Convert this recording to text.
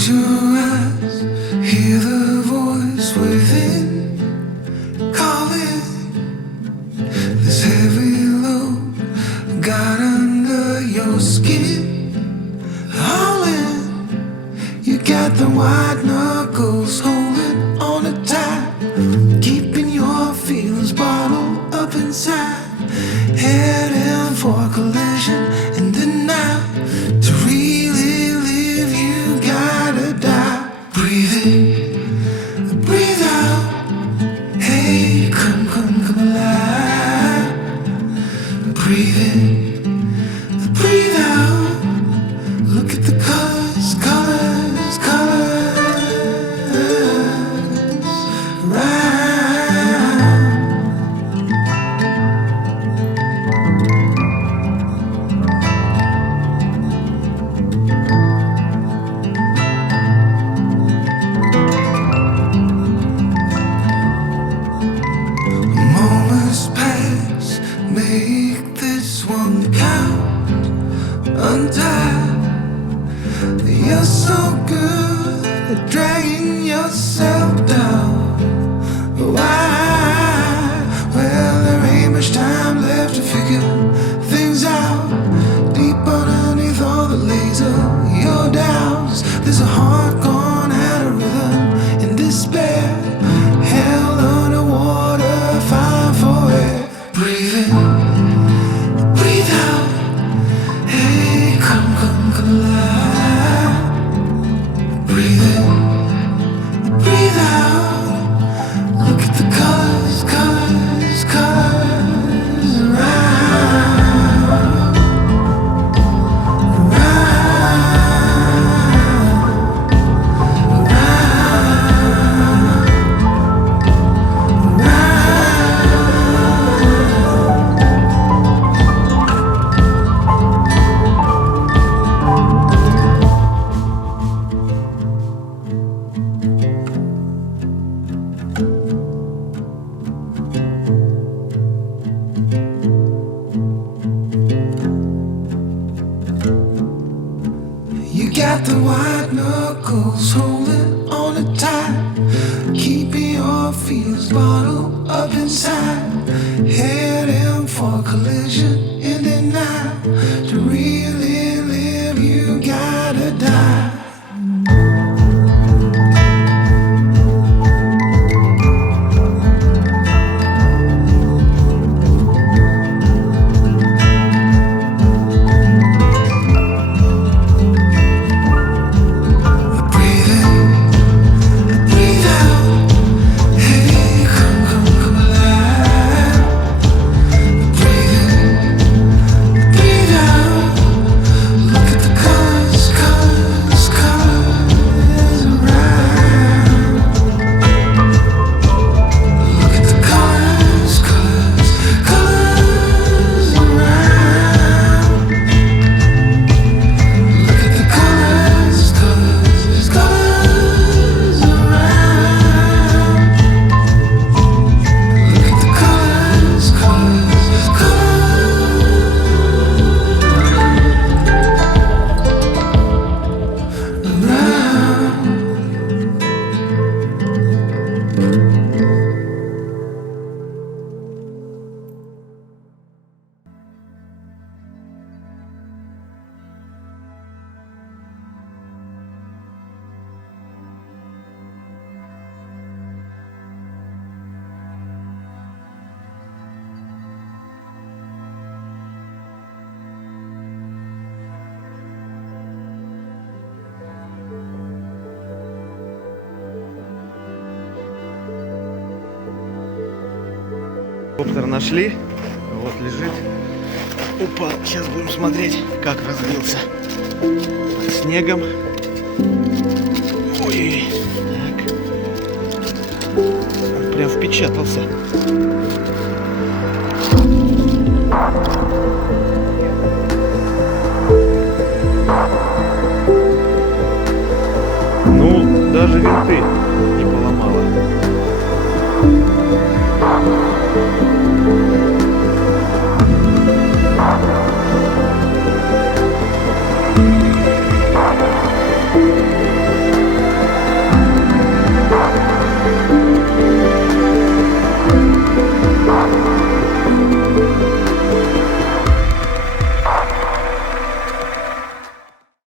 Close your eyes, hear the voice within calling. This heavy load got under your skin. All in, you got the white knuckles holding on it tight, keeping your feelings bottled up inside. Heading for collision and denial. To really live, you gotta die. Breathe in, breathe out. Hey, come alive. Breathe in, breathe out. Look at the colors, colors, colors. Right. Moments pass, make this one count. Untie. You're so good at dragging yourself down. Why? Well, there ain't much time left to figure things out. Deep underneath all the laser, your doubts. There's a heart gone out of rhythm in despair. Hell underwater, fine for air. Breathe in, breathe out. Hey, come alive. Breathe in, breathe out. Look at the colors, colors, colors around, you got the white knuckles holding on it tight, keeping your feelings bottled up inside. Heading for collision in denial. To really live, you gotta die. Коптер нашли, вот лежит. Упал. Сейчас будем смотреть, как разбился под снегом. Ой, так. Он прям впечатался. Ну, даже винты